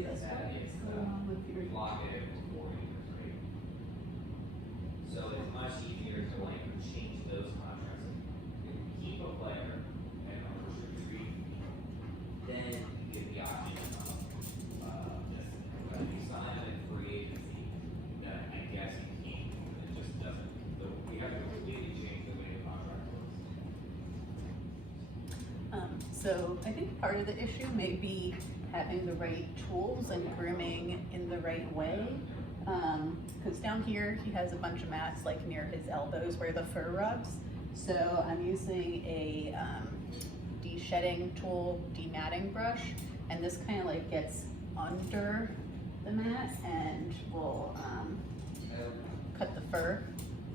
Yes, what is going on with your lock it before you trade. So it's much easier to like change those contracts. If you keep a player and retreat, then you get the option of just when you sign them in free agency, then I guess you can't. It just doesn't. We have to completely change the way the contract works. So I think part of the issue may be having the right tools and grooming in the right way. Because down here he has a bunch of mats like near his elbows where the fur rubs. So I'm using a de-shedding tool, de-matting brush, and this kind of like gets under the mat and will cut the fur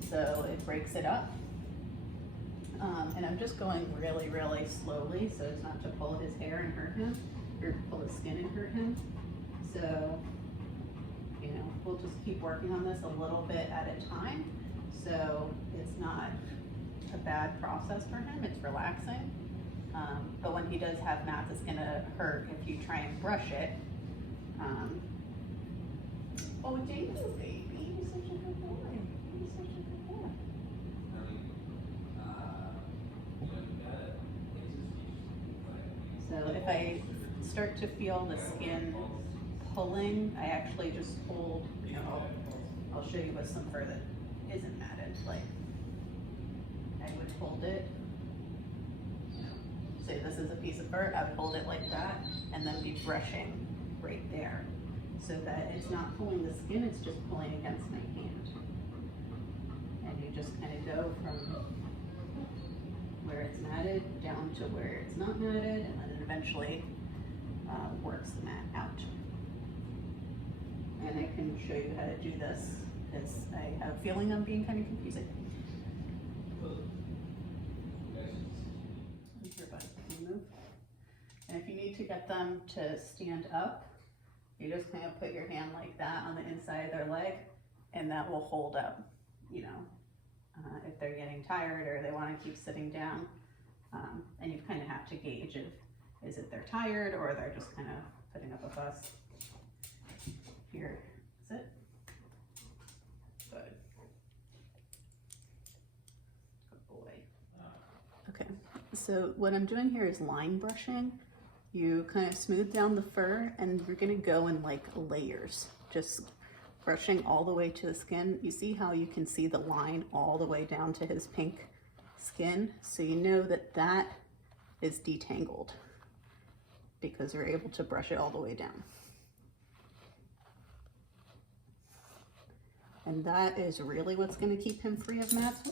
so it breaks it up. And I'm just going really, really slowly so as not to pull his hair and hurt him, or pull his skin and hurt him. So, you know, we'll just keep working on this a little bit at a time. So it's not a bad process for him, it's relaxing. But when he does have mats, it's gonna hurt if you try and brush it. Oh, Dingo baby, you're such a good boy. You're such a good boy. So if I start to feel the skin pulling, I actually just hold, you know, I'll show you with some fur that isn't matted, like I would hold it, you know, say this is a piece of fur, I would hold it like that and then be brushing right there so that it's not pulling the skin, it's just pulling against my hand. And you just kind of go from where it's matted down to where it's not matted, and then it eventually works the mat out. And I can show you how to do this because I have a feeling I'm being kind of confusing. Your butt can move. And if you need to get them to stand up, you just kind of put your hand like that on the inside of their leg, and that will hold up, you know, if they're getting tired or they want to keep sitting down. And you kind of have to gauge if, is it they're tired or they're just kind of putting up a fuss. Here, sit. Good. Good boy. Okay, so what I'm doing here is line brushing. You kind of smooth down the fur and you're gonna go in like layers, just brushing all the way to the skin. You see how you can see the line all the way down to his pink skin? So you know that that is detangled because you're able to brush it all the way down. And that is really what's gonna keep him free of mats.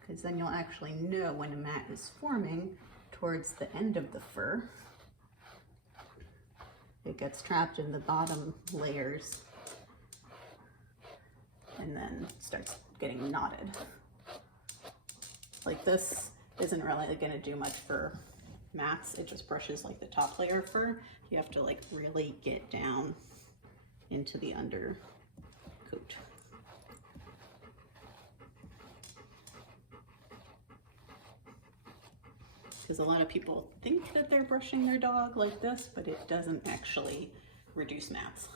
Because then you'll actually know when a mat is forming towards the end of the fur. It gets trapped in the bottom layers and then starts getting knotted. Like this isn't really gonna do much for mats, it just brushes like the top layer of fur. You have to like really get down into the undercoat. Because a lot of people think that they're brushing their dog like this, but it doesn't actually reduce mats.